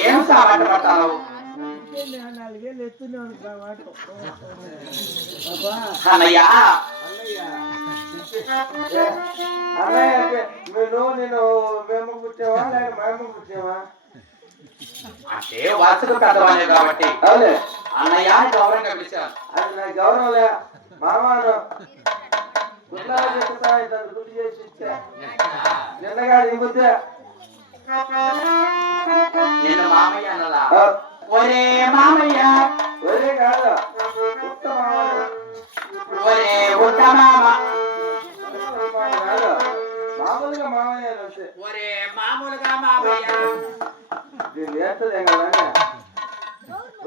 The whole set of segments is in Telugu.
ఏం సామాట పడతావు అన్నయ్యా అంటే వరుసకు పెద్దవాళ్ళే కాబట్టి అన్నయ్య గౌరవంగా పిలిచాను. అది నా గౌరవంలే మామాను గుర్తు చేసి ఇచ్చా నిన్నగా ఈ ముద్ద నేను మామయ్య అన్నలా ఒరే మామయ్య ఒరే కాదు ఉత్త మామయ్య ఒరే ఉత్త మామ కాదు మామూలుగా మామయ్య వస్తే ఒరే మామూలుగా మామయ్య దీన్ని వేస్తలే కదా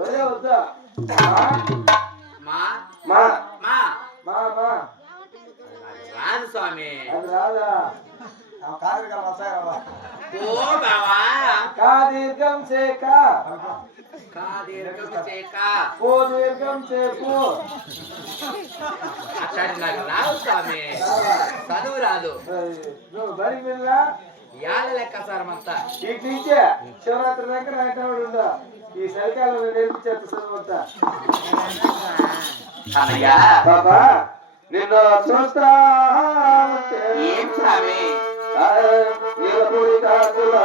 ఒరే వద్దా మా మా మా మా మా రాదు స్వామి అది రాదా ఓ బావా కాదీర్ఘం సేకా కాదీర్ఘం చేక ఓ దీర్ఘం సేపు అట్లాంటి నాకు రాదు స్వామి చదువు రాదు నువ్వు బడి మీద యాల లెక్క సారమంతా ఇటు నుంచే శివరాత్రి దగ్గర రాయటవాడు ఉందా ఈ చలికాలం నేర్పించేది చదువుతా అన్నయ్యా బాబా నిన్ను చూస్తా ఏం స్వామి నీలపూడి కాకుల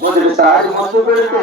మొదటిసారి ముందు పెడితే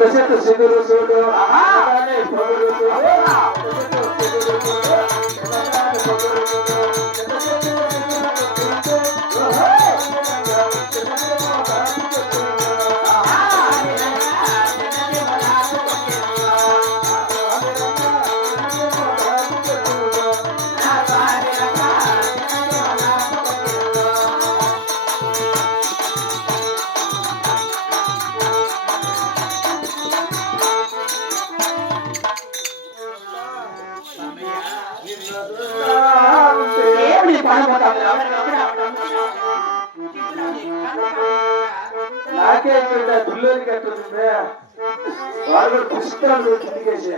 పెద్ద చెట్టు సిగురు చూడు అలానే పొగురు చూడు పెద్ద చెట్టు సిగురు చూడు అలానే పొగురు చూడు పెద్ద చెట్టు నాకే ఇక్కడ పిల్లలు కట్టుంది వాళ్ళు పుస్తకాలు కిందికేసి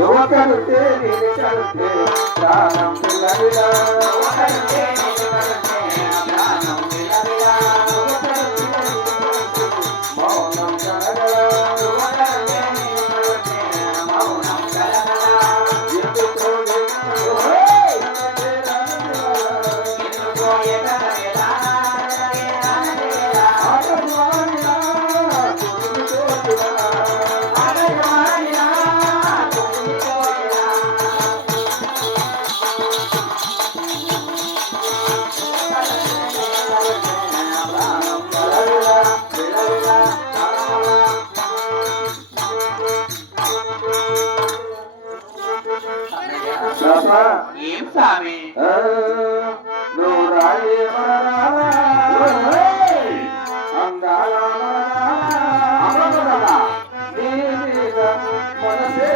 యువకనుంటే నేను కనుంటే ప్రాణం పిల్లవిలా మౌనం కనగల ఏం స్వామి నువ్వు రాయే అందాల మనసే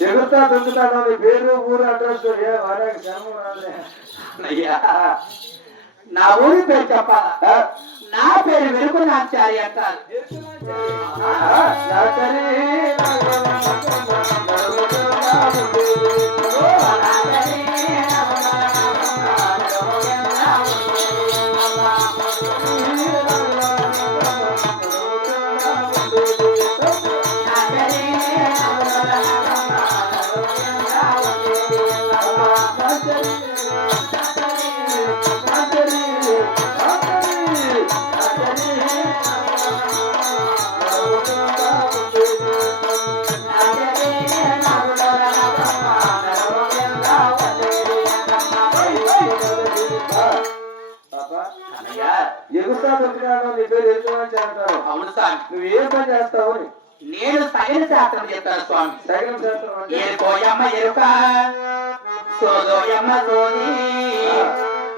ఎగురుతా దొంగతాను నీ పేరు ఊరు అడ్రస్ అయ్యా నా ఊరి పేరు చెప్పాలా నా పేరు వెలుగునాచారి అంటారు ఎగురుతా దొంగతాను నీ పేరు ఎదుగుమని చేస్తావు. అవును సార్ నువ్వు ఏం పని చేస్తావు నేను సగం శాస్త్రం చెప్తాను స్వామి. సైకిల్ శాస్త్రం అంటే ఎరుకోయమ్మ ఎరుక, సోదోయమ్మ సోది,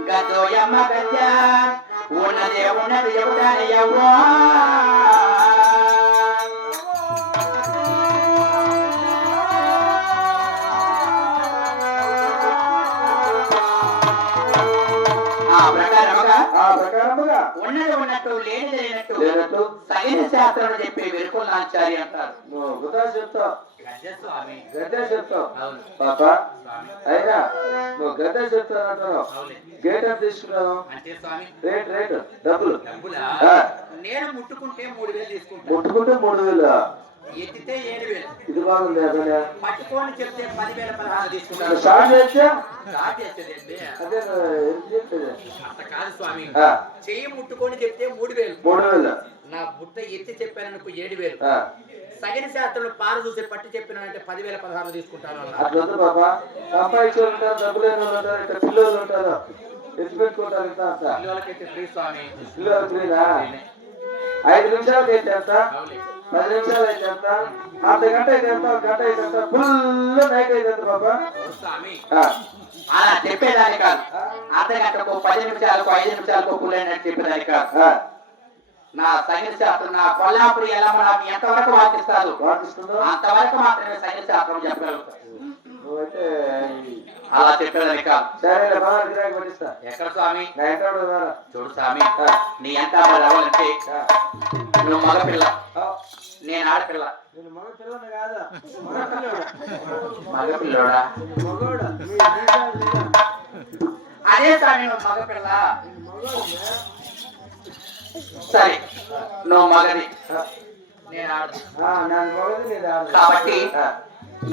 గద్దోయమ్మ గద్ద, ఉన్నదే ఉన్నది చెబుతాను యవ్వా. ఆ ప్రకారముగా ఉన్నది ఉన్నట్టు లేనిది లేనట్టు లేనట్టు సగం శాస్త్రం చెప్పి వెరుకులాచారి అంటారు. నువ్వు గుదా చెప్తావు, స్వామి. గద్దే చెప్తావు అవును పాప. అయినా నువ్వు గద్దే చెప్తావు అంటున్నావు. గేట్ ఎంత తీసుకున్నావు? అంటే స్వామి రేట్ డబ్బులు డబ్బులా? ఆ, నేను ముట్టుకుంటే 3000 తీసుకుంటా, ముట్టుకుంటే 3000. ఎత్తితే 7000, ఇది బాగుంది అదే. పట్టుకొని చెప్తే 10,000 16 తీసుకుంటాను. స్టార్ట్ చేస్తే స్టార్ట్ చేసేదేంటి? అదే ఏం చెప్పేది? అంత కాదు స్వామి. ఆ, చెయ్యి ముట్టుకొని చెప్తే 3000, 3000. నా బుట్ట ఎత్తి చెప్పాననుకో 7000, ఆ, సగం శాస్త్రంలో పార చూసి పట్టి చెప్పినానంటే 10,000 16 తీసుకుంటాను అన్నా. అట్లా వద్దు పాప. సంపాదించే ఉంటారు, డబ్బులు లేని వాళ్ళు ఉంటారు, ఇక్కడ పిల్లలు ఉంటారు, ఎత్తి పెట్టుకుంటారు. ఇంత అంత పిల్లలకైతే ఫ్రీ స్వామి. పిల్లలు ఫ్రీనా? 5 నిమిషాలకి అయితే ఎంత? అవులే. 10 నిమిషాలు అయితే ఎంత? అర్ధ గంట అయితే ఎంత? ఒక గంట అయితే ఎంత? ఫుల్ నైట్ అయితే ఎంత పాప? అవును స్వామి. ఆ, అలా చెప్పేదాని కాదు. అర్ధ గంటకు 10 నిమిషాలకు 5 నిమిషాలకు పుల్లైనట్టు చెప్పేదాని కాదు. ఆ, నా సైన్స్ శాస్త్రం నా కొల్లాపురి ఎలా మనం ఎంతవరకు వాకిస్తారు పాటిస్తుందో అంతవరకు మాత్రమే సైన్స్ శాస్త్రం చెప్పగలుగుతాం. నువ్వైతే అలా చెప్పేదాని కాదు. సరే బాగా గిరాకీ పట్టిస్తా. ఎక్కడ స్వామి? నా ఎంత కూడా చూడు స్వామి, నీ ఎంత రావాలంటే నువ్వు మగపిల్ల, నేను ఆడపిల్ల. నేను మగ పిల్లని కాదా? మగ పిల్లడు. మగపిల్లోడా? మగోడు. అదే స్వామి, నువ్వు మగపిల్ల. సరే, నువ్వు మగది, నేను ఆడదు. నన్ను మగది నేను ఆడదు. కాబట్టి ఆ.